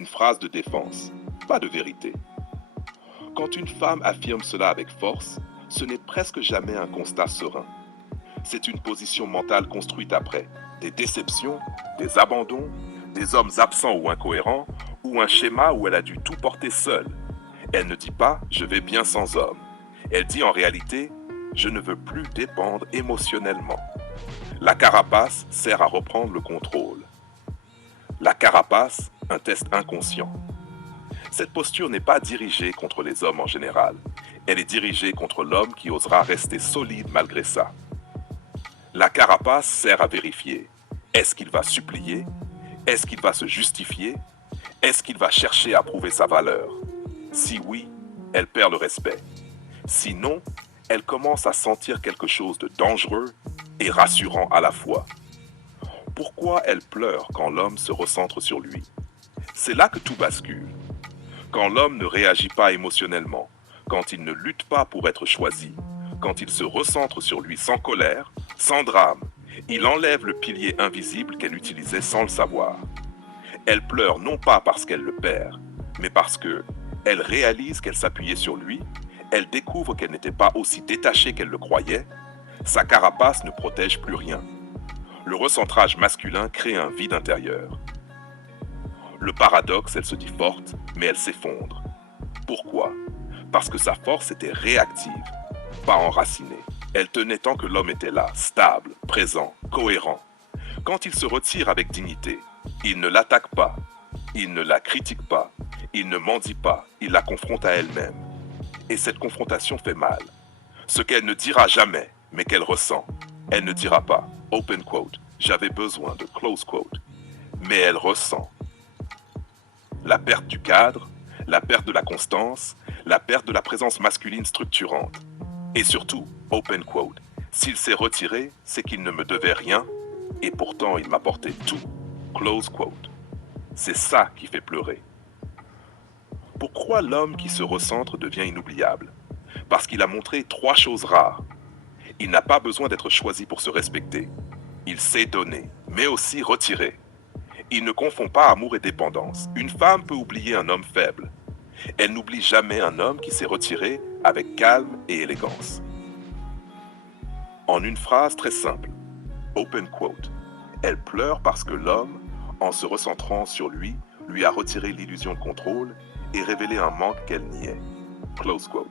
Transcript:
Une phrase de défense, pas de vérité. Quand une femme affirme cela avec force, ce n'est presque jamais un constat serein. C'est une position mentale construite après des déceptions, des abandons, des hommes absents ou incohérents, ou un schéma où elle a dû tout porter seule. Elle ne dit pas « je vais bien sans homme ». Elle dit en réalité « je ne veux plus dépendre émotionnellement ». La carapace sert à reprendre le contrôle. La carapace, un test inconscient. Cette posture n'est pas dirigée contre les hommes en général. Elle est dirigée contre l'homme qui osera rester solide malgré ça. La carapace sert à vérifier. Est-ce qu'il va supplier? Est-ce qu'il va se justifier? Est-ce qu'il va chercher à prouver sa valeur? Si oui, elle perd le respect. Sinon, elle commence à sentir quelque chose de dangereux et rassurant à la fois. Pourquoi elle pleure quand l'homme se recentre sur lui? C'est là que tout bascule. Quand l'homme ne réagit pas émotionnellement, quand il ne lutte pas pour être choisi, quand il se recentre sur lui sans colère, sans drame, il enlève le pilier invisible qu'elle utilisait sans le savoir. Elle pleure non pas parce qu'elle le perd, mais parce que elle réalise qu'elle s'appuyait sur lui, elle découvre qu'elle n'était pas aussi détachée qu'elle le croyait, sa carapace ne protège plus rien. Le recentrage masculin crée un vide intérieur. Le paradoxe, elle se dit forte, mais elle s'effondre. Pourquoi? Parce que sa force était réactive, pas enracinée. Elle tenait tant que l'homme était là, stable, présent, cohérent. Quand il se retire avec dignité, il ne l'attaque pas, il ne la critique pas, il ne mendie pas, il la confronte à elle-même. Et cette confrontation fait mal. Ce qu'elle ne dira jamais, mais qu'elle ressent. Elle ne dira pas, open quote, j'avais besoin de close quote. Mais elle ressent. La perte du cadre, la perte de la constance, la perte de la présence masculine structurante. Et surtout, open quote, s'il s'est retiré, c'est qu'il ne me devait rien, et pourtant il m'apportait tout, close quote. C'est ça qui fait pleurer. Pourquoi l'homme qui se recentre devient inoubliable? Parce qu'il a montré 3 choses rares. Il n'a pas besoin d'être choisi pour se respecter. Il sait donner, mais aussi retirer. Il ne confond pas amour et dépendance. Une femme peut oublier un homme faible. Elle n'oublie jamais un homme qui s'est retiré avec calme et élégance. En une phrase très simple, open quote, elle pleure parce que l'homme, en se recentrant sur lui, lui a retiré l'illusion de contrôle et révélé un manque qu'elle niait. Close quote.